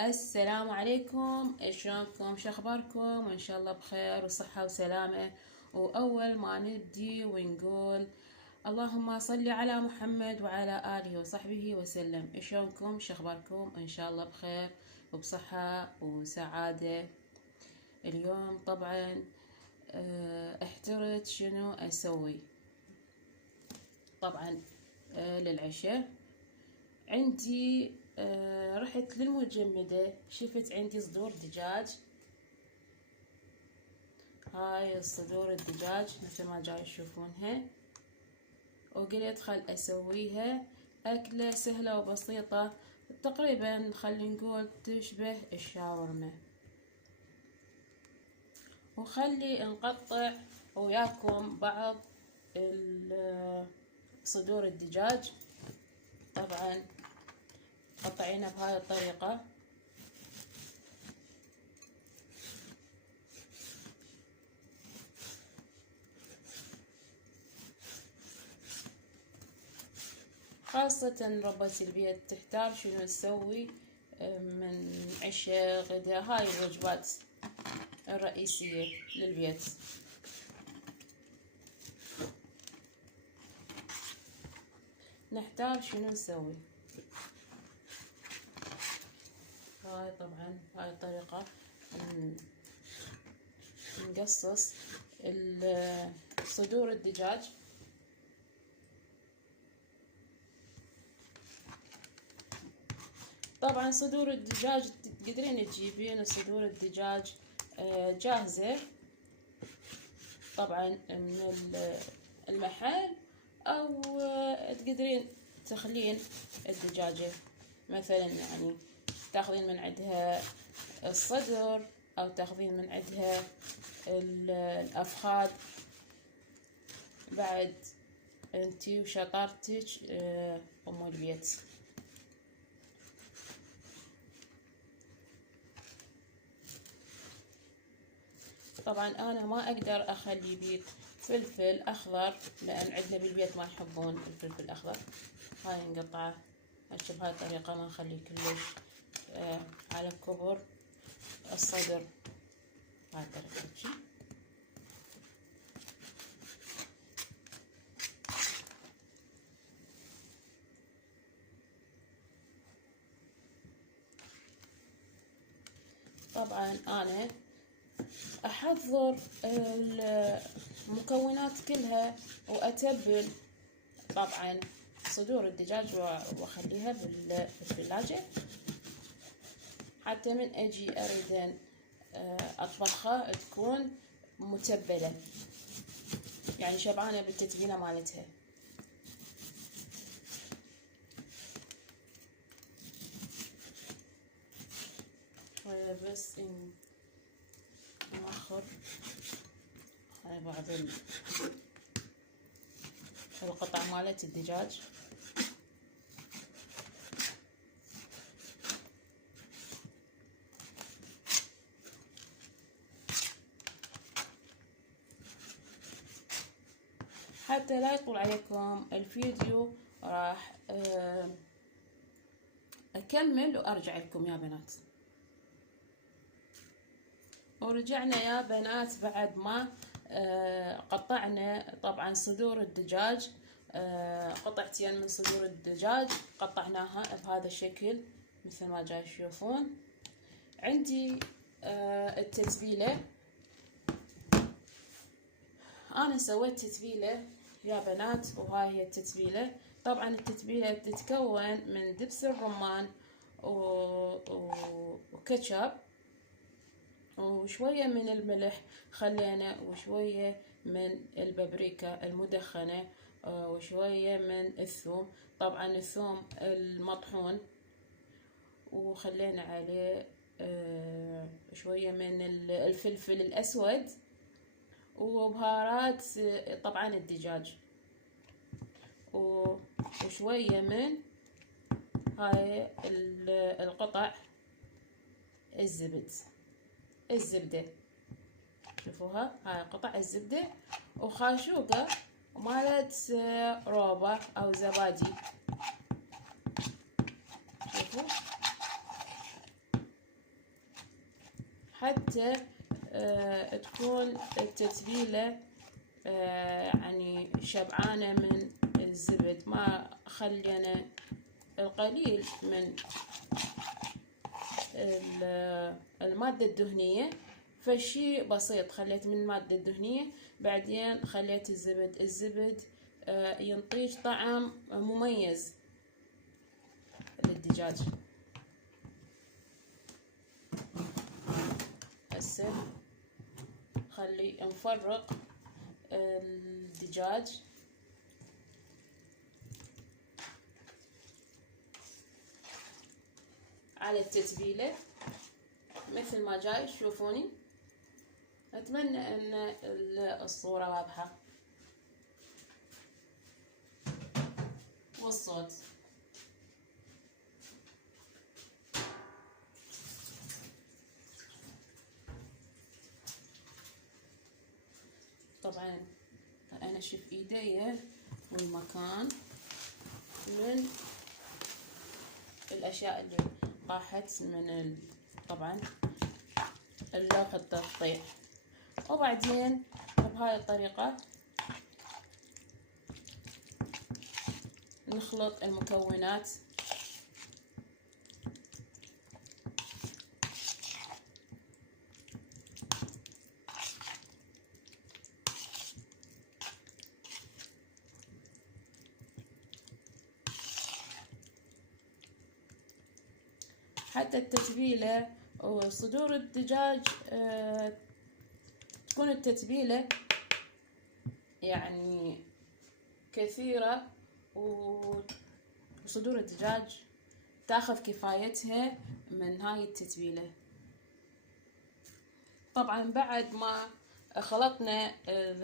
السلام عليكم، شلونكم؟ شخباركم؟ وإن شاء الله بخير وصحة وسلامة. وأول ما نبدي ونقول اللهم صل على محمد وعلى آله وصحبه وسلم. شلونكم؟ شخباركم؟ إن شاء الله بخير وبصحة وسعادة. اليوم طبعا احترت شنو أسوي. طبعا للعشاء عندي رحت للمجمدة، شفت عندي صدور دجاج. هاي الصدور الدجاج مثل ما جاي تشوفونها، وقلت خل اسويها اكلة سهلة وبسيطة، تقريبا خلي نقول تشبه الشاورما. وخلي نقطع وياكم بعض صدور الدجاج. طبعا قطعينها بهاي الطريقة. خاصة ربة البيت تحتار شنو تسوي من عشاء غدا، هاي الوجبات الرئيسية للبيت. نحتار شنو نسوي. هاي طبعا هاي الطريقة نقصص صدور الدجاج. طبعا صدور الدجاج تقدرين تجيبين صدور الدجاج جاهزة طبعا من المحل، او تقدرين تخلين الدجاجة مثلا، يعني تاخذين من عندها الصدر او تاخذين من عندها الافخاذ. بعد انتي وشطارتك ام البيت. طبعا انا ما اقدر اخلي بيه فلفل اخضر، لان عندنا بالبيت ما يحبون الفلفل الاخضر. هاي نقطعه هسه بهاي الطريقة، ما نخليه كلش على كبر الصدر. هاي الطريقة هيجي. طبعا انا احضر المكونات كلها واتبل طبعا صدور الدجاج واخليها بالثلاجة، حتى من اجي اريد اطبخها تكون متبلة، يعني شبعانة بالتتبيلة مالتها. بس نوخر هاي بعض القطع مالت الدجاج. حتى لا يطول عليكم الفيديو راح اكمل وارجع لكم يا بنات. ورجعنا يا بنات بعد ما قطعنا طبعا صدور الدجاج، قطعتين من صدور الدجاج قطعناها بهذا الشكل مثل ما جاي تشوفون. عندي التتبيلة. انا سويت تتبيلة يا بنات، وهاي هي التتبيلة. طبعا التتبيلة تتكون من دبس الرمان وكاتشب وشوية من الملح خلينا، وشوية من البابريكا المدخنة، وشوية من الثوم، طبعا الثوم المطحون، وخلينا عليه شوية من الفلفل الأسود، وبهارات طبعا الدجاج، وشوية من هاي القطع الزبدة. شوفوها هاي قطع الزبدة، وخاشوقة مالت روبة او زبادي. شوفوا حتى تكون التتبيلة يعني شبعانة من الزبد، ما خلينا القليل من المادة الدهنية، فشي بسيط خليت من المادة الدهنية، بعدين خليت الزبد ينطيج طعم مميز للدجاج. هسه خلي نفرق الدجاج على التتبيلة مثل ما جاي تشوفوني. اتمنى ان الصورة واضحة والصوت. طبعا انا شوف ايدي والمكان من الاشياء اللي طاحت من طبعا اللوح التطيح. وبعدين بهاي الطريقة نخلط المكونات حتى التتبيلة وصدور الدجاج تكون التتبيلة يعني كثيرة، وصدور الدجاج تاخذ كفايتها من هاي التتبيلة. طبعا بعد ما خلطنا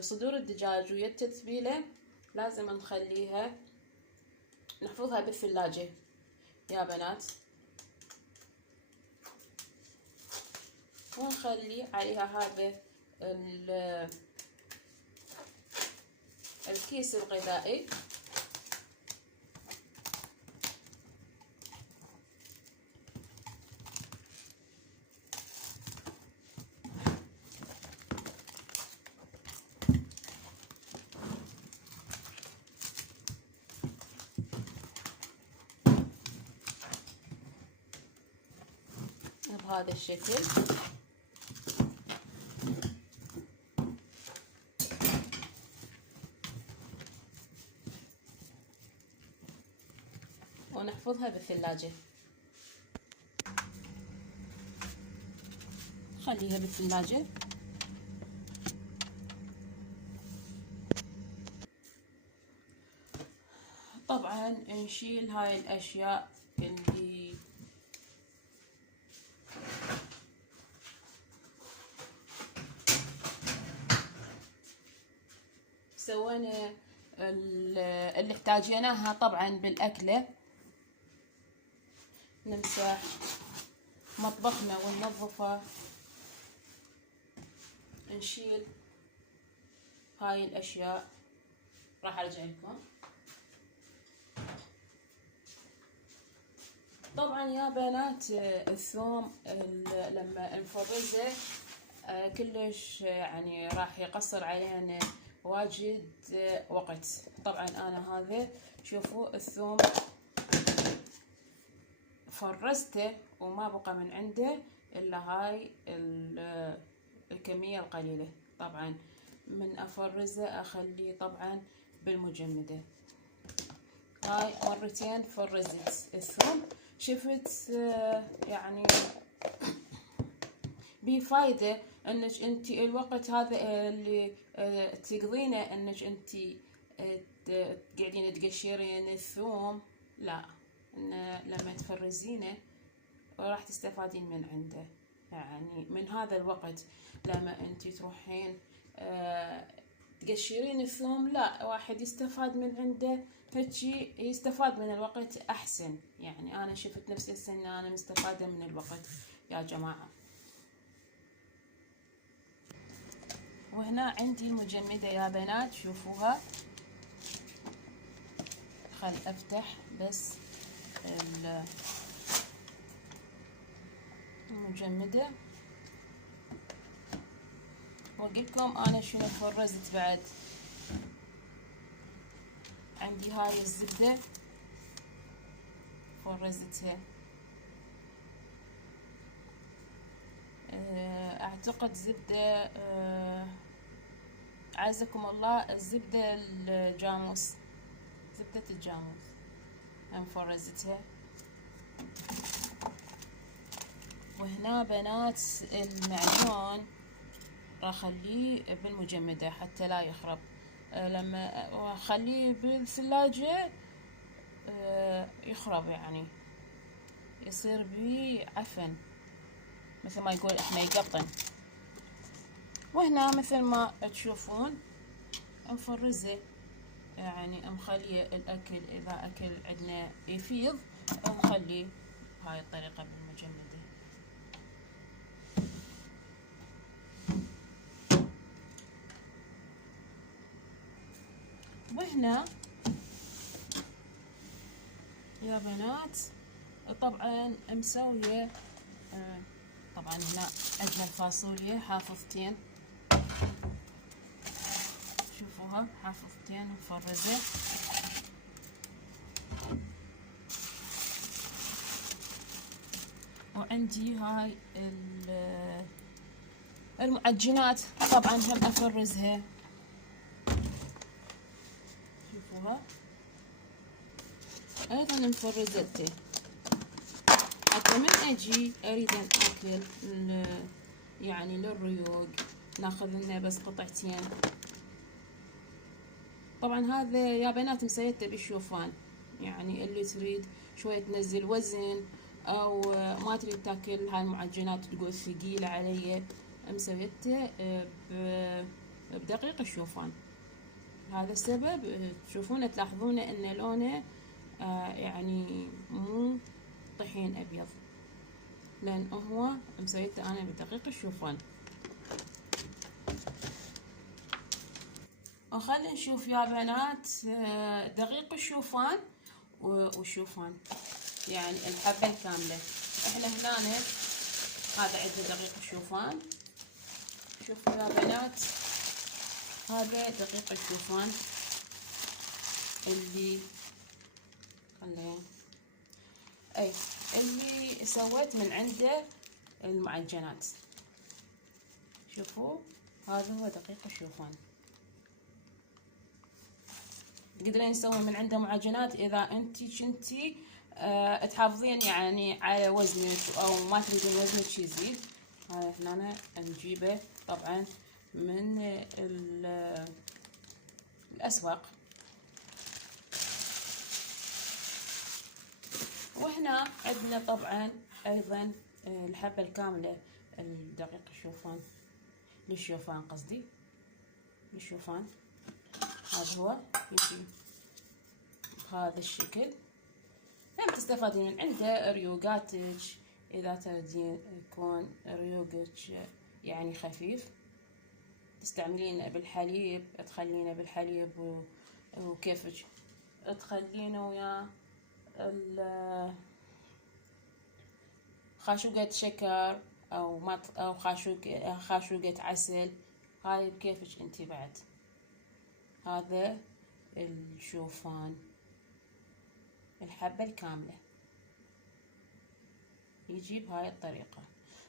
صدور الدجاج ويا التتبيلة لازم نخليها نحفظها بالثلاجة يا بنات، ونخلي عليها هذا الكيس الغذائي. بهذا الشكل ونحفظها بالثلاجة. خليها بالثلاجة. طبعا نشيل هاي الاشياء اللي سوينا اللي احتاجيناها طبعا بالاكله. نمسح مطبخنا وننظفه، نشيل هاي الاشياء. راح ارجع لكم. طبعا يا بنات الثوم لما نفرزه كلش يعني راح يقصر علينا واجد وقت. طبعا انا هذا شوفوا الثوم فرزته وما بقى من عنده الا هاي الكمية القليلة. طبعا من افرزه اخليه طبعا بالمجمدة. هاي مرتين فرزت الثوم، شفت يعني بفايدة انك انتي الوقت هذا اللي تقضينه انك انتي قاعدين تقشرين الثوم، لا إن لما تفرزينه راح تستفادين من عنده. يعني من هذا الوقت لما انتي تروحين تقشرين الثوم، لا واحد يستفاد من عنده، هيجي يستفاد من الوقت احسن. يعني انا شفت نفسي هسه ان انا مستفادة من الوقت يا جماعة. وهنا عندي المجمدة يا بنات، شوفوها. خل افتح بس المجمدة. واقولكم انا شنو فرزت بعد. عندي هاي الزبدة فرزتها، اعتقد زبدة عزكم الله الزبدة الجاموس، زبدة الجاموس هم فرزتها. وهنا بنات المعجون راح اخليه بالمجمدة حتى لا يخرب. لما اخليه بالثلاجة يخرب، يعني يصير بيه عفن مثل ما يقول احنا يقطن. وهنا مثل ما تشوفون مفرزة، يعني مخلية الاكل اذا اكل عندنا يفيض نخليه بهاي الطريقة بالمجمدة. وهنا يا بنات طبعا مسوية طبعا هنا عندنا الفاصوليا حافظتين، شوفوها حافظتين مفرزة. وعندي هاي المعجنات طبعا هم افرزها، شوفوها ايضا مفرزتها حتى من اجي اريد اكل يعني للريوق ناخذ لنا بس قطعتين. طبعا هذا يا بنات مسويته بالشوفان، يعني اللي تريد شوية تنزل وزن او ما تريد تاكل هاي المعجنات تقول ثقيلة علي، مسويته بدقيق الشوفان. هذا السبب تشوفونه تلاحظونه ان لونه يعني مو طحين ابيض، لان هو مسويته انا بدقيق الشوفان. وخلينا نشوف يا بنات دقيق الشوفان والشوفان يعني الحبة الكاملة. احنا هنا هذا عندنا دقيق الشوفان، شوفوا يا بنات هذا دقيق الشوفان اللي اللي سويت من عنده المعجنات. شوفوا هذا هو دقيق الشوفان. تقدرين تسوي من عنده معجنات اذا انتي كنتي تحافظين يعني على وزنك او ما تريدين وزنك يزيد. هاي هنا نجيبه طبعا من الاسواق. وهنا عندنا طبعا ايضا الحبة الكاملة الدقيق الشوفان، للشوفان قصدي للشوفان. هذا هو يجي بهذا الشكل، هم تستفادين من عنده ريوقاتك اذا تريدين يكون ريوقك يعني خفيف. تستعملينه بالحليب، تخلينه بالحليب وكيفك تخلينه ويا خاشوقة شكر او خاشوقة عسل، هاي بكيفك انتي بعد. هذا الشوفان الحبة الكاملة يجي بهاي الطريقة.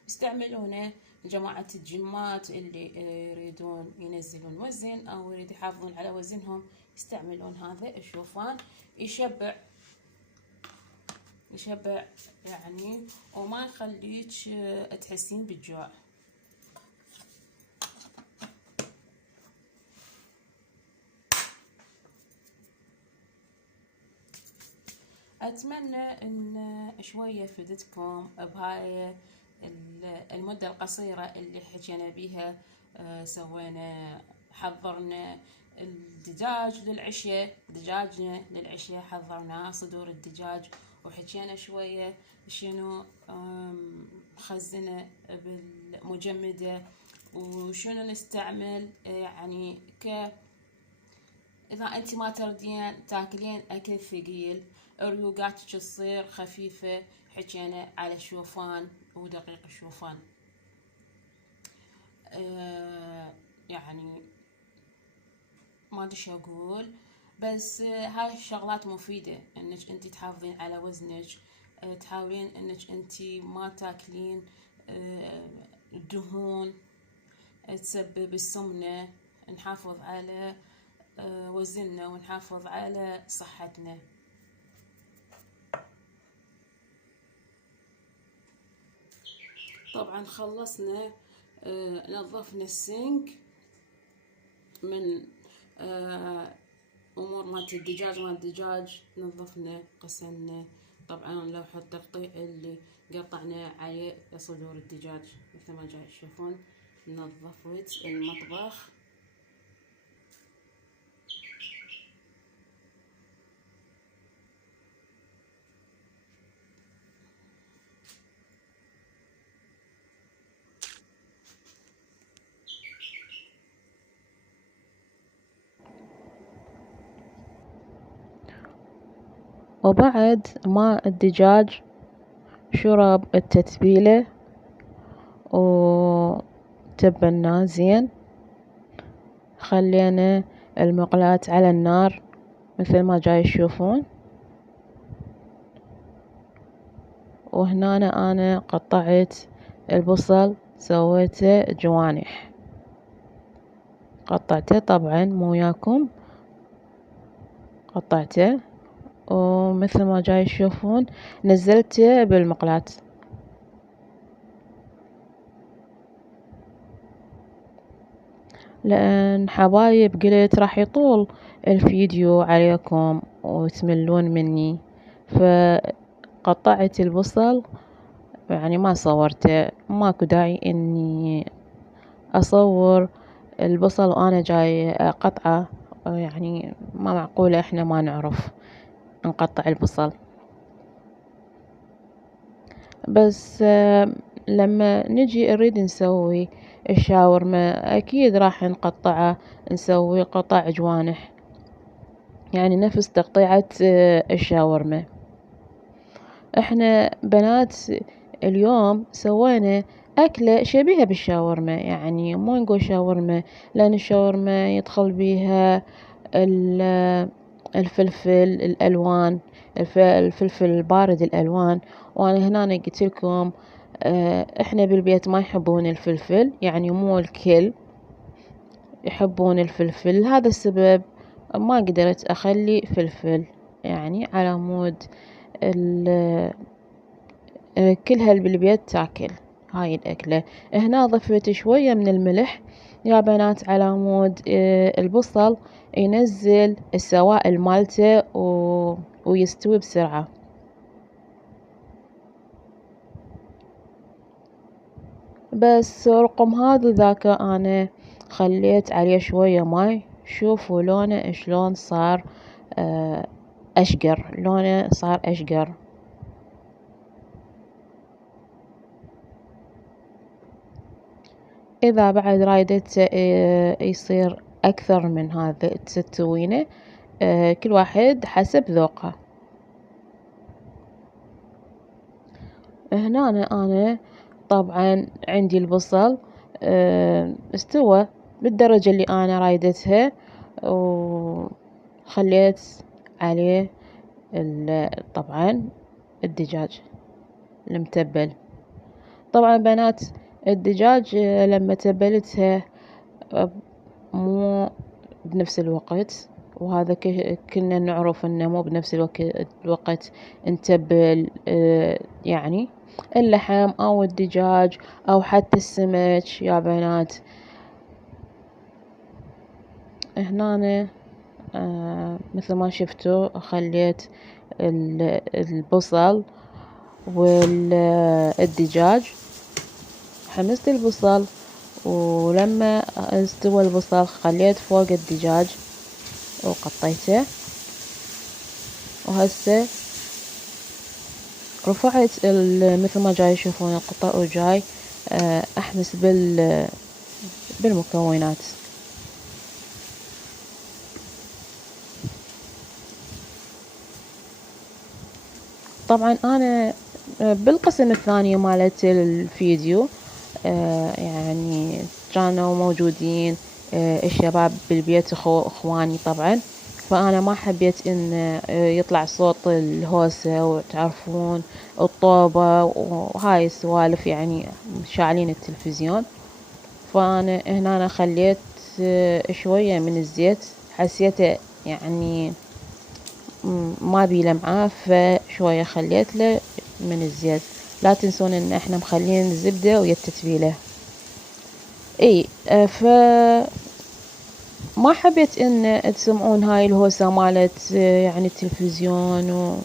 يستعملونه جماعة الجيمات اللي يريدون ينزلون وزن او يريد يحافظون على وزنهم، يستعملون هذا الشوفان. يشبع يعني وما يخليك تحسين بالجوع. اتمنى ان شوية فدتكم بهاي المدة القصيرة اللي حكينا بيها. سوينا حضرنا الدجاج للعشاء، دجاجنا للعشاء حضرناه صدور الدجاج، وحكينا شوية شنو مخزنة بالمجمدة وشنو نستعمل. يعني اذا انت ما تردين تاكلين اكل ثقيل ريوقاتك تصير خفيفة، حكينا على الشوفان ودقيق الشوفان. يعني ما ادري شو اقول، بس هاي الشغلات مفيدة انك انتي تحافظين على وزنك، تحاولين انك انتي ما تاكلين دهون تسبب السمنة، نحافظ على وزننا ونحافظ على صحتنا. طبعا خلصنا، نظفنا السنك من امور مالت الدجاج نظفنا غسلنا. طبعا لو حط تقطيع اللي قطعنا عليه صدور الدجاج مثل ما جاي تشوفون. نظفت المطبخ. وبعد ما الدجاج شرب التتبيلة وتبلناه زين، خلينا المقلاة على النار مثل ما جاي تشوفون. وهنا أنا قطعت البصل، سويته جوانح، قطعته طبعا مو وياكم، قطعته ومثل ما جاي تشوفون نزلته بالمقلاة. لأن حبايب قلت راح يطول الفيديو عليكم وتملون مني، فقطعت البصل، يعني ما صورته، ماكو داعي اني اصور البصل وانا جاي قطعه، يعني ما معقولة احنا ما نعرف نقطع البصل. بس لما نجي نريد نسوي الشاورما اكيد راح نقطعه، نسوي قطع جوانح، يعني نفس تقطيعة الشاورما. احنا بنات اليوم سوينا أكلة شبيهة بالشاورما، يعني مو نقول شاورما لأن الشاورما يدخل بيها الفلفل الألوان، الفلفل البارد الألوان، وأنا هنا قلت لكم احنا بالبيت ما يحبون الفلفل، يعني مو الكل يحبون الفلفل، هذا السبب ما قدرت أخلي فلفل، يعني على مود كلها اللي بالبيت تاكل هاي الأكلة. هنا ضفت شوية من الملح يا بنات على مود البصل ينزل السوائل مالته ويستوي بسرعة. بس رقم هذا ذاك أنا خليت عليه شوية ماي، شوفوا لونه شلون صار أشقر، لونه صار أشقر. إذا بعد رايدت يصير أكثر من هذا تستوينه، كل واحد حسب ذوقه. هنا أنا طبعا عندي البصل استوى بالدرجة اللي أنا رايدتها، وخليت عليه طبعا الدجاج المتبل. طبعا بنات الدجاج لما تبلتها مو بنفس الوقت، وهذا كنا نعرف انه مو بنفس الوقت نتبل يعني اللحم او الدجاج او حتى السمك يا بنات. هنا مثل ما شفتوا خليت البصل والدجاج، حمست البصل، ولما استوى البصل خليت فوق الدجاج وقطيته، وهسه رفعت مثل ما جاي تشوفون القطع وجاي احمس بالمكونات. طبعا انا بالقسم الثاني مالت الفيديو يعني كانوا موجودين الشباب بالبيت اخواني طبعا. فانا ما حبيت ان يطلع صوت الهوسة وتعرفون الطوبة وهاي السوالف، يعني شاعلين التلفزيون. فانا هنا أنا خليت شوية من الزيت، حسيته يعني ما بي لمعة، فشوية خليت له من الزيت. لا تنسون ان احنا مخلين الزبدة ويا التتبيلة. اي ما حبيت ان تسمعون هاي الهوسة مالت يعني التلفزيون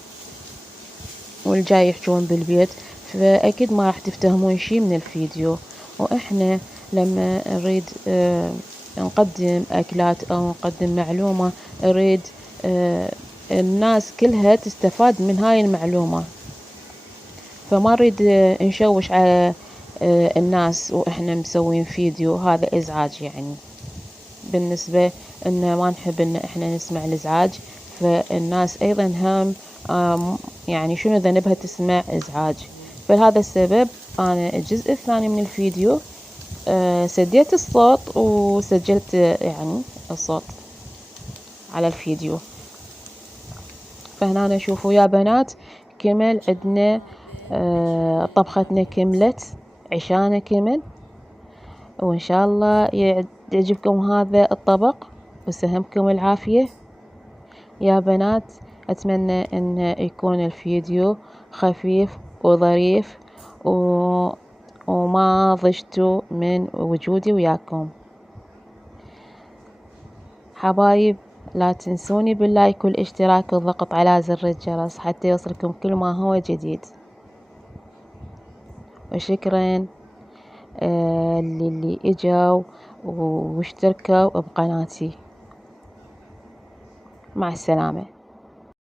والجاي يحجون بالبيت، فاكيد ما راح تفتهمون شي من الفيديو. واحنا لما نريد نقدم اكلات او نقدم معلومة، نريد الناس كلها تستفاد من هاي المعلومة، فما نريد نشوش على الناس واحنا مسوين فيديو. هذا ازعاج يعني بالنسبة ان ما نحب ان احنا نسمع الازعاج، فالناس ايضا هم يعني شنو ذنبها تسمع ازعاج. فلهذا السبب انا الجزء الثاني من الفيديو سديت الصوت وسجلت يعني الصوت على الفيديو. فهنا شوفوا يا بنات كمل عندنا طبختنا كملت، عشانا كمل. وإن شاء الله يعجبكم هذا الطبق وسهمكم العافية يا بنات. أتمنى أن يكون الفيديو خفيف وظريف وما ضجتوا من وجودي وياكم. حبايب لا تنسوني باللايك والاشتراك والضغط على زر الجرس حتى يوصلكم كل ما هو جديد. وشكرا للي اجوا واشتركوا بقناتي. مع السلامة.